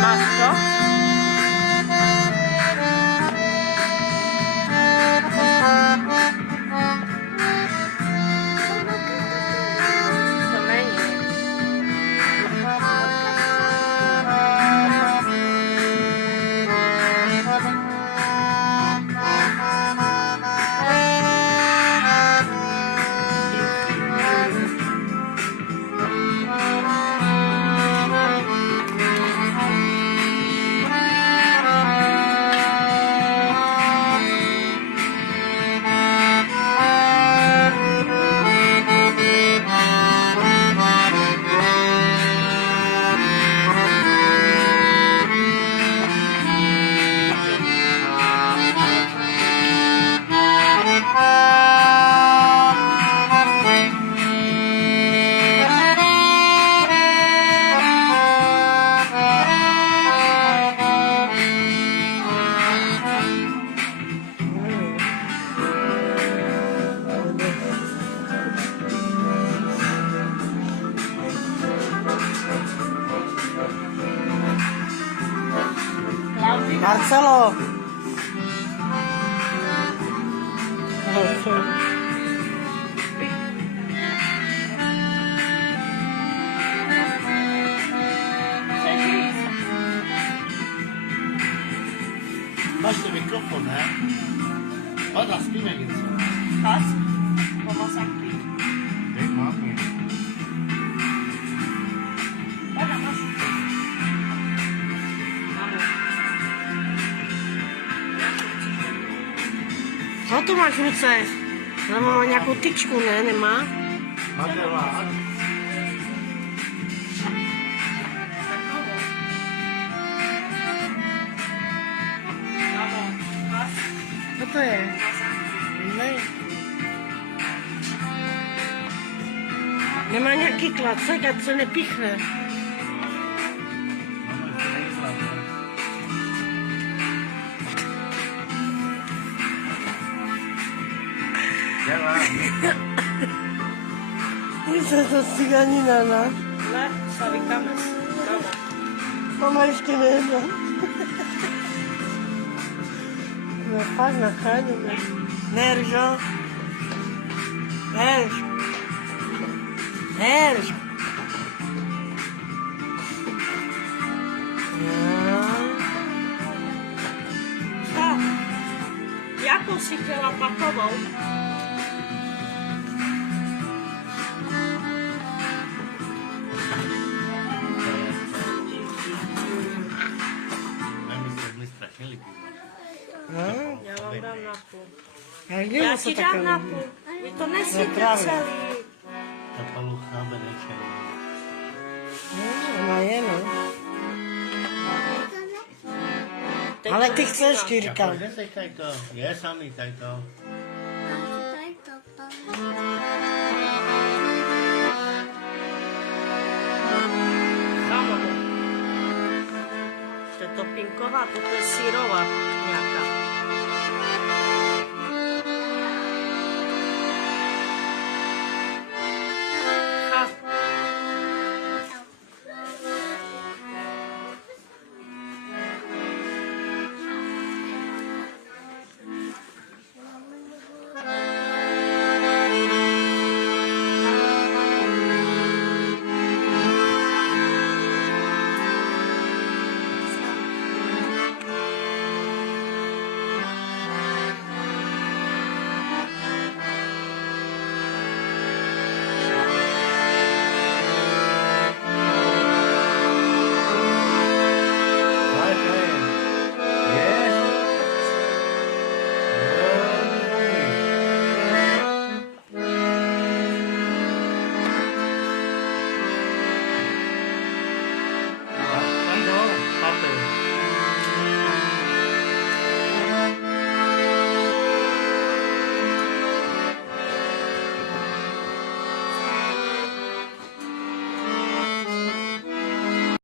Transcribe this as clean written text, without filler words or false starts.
Masz to? To menu. Marcelo! Masz ten mikrofon, he? Pada, śpiewaj něco. Pas? Pomazanky. Dej, mám. Pada, masz. Co tu máš v ruce? Tam má nějakou tyčku, ne? Nemá? Magelá. Co to je? Ne. Nemá nějaký klacek, ať se nepichne. Víš, to ciganina, ne? Ne, savíkáme si. Mama ještě nejedla. No fakt nacházíme. Ne, Ržo. Herž. Herž. Jakou si chtěla patovou? Já vám dám na půl. Já ti dám na půl. Vy to nesíte celý. Ta palucha bere červenou. Ona je, no. Ale ty chceš, ty říkám. Pojďte tajto. Je sami tajto. Kámo. To je topinková, toto je sírová nějaká.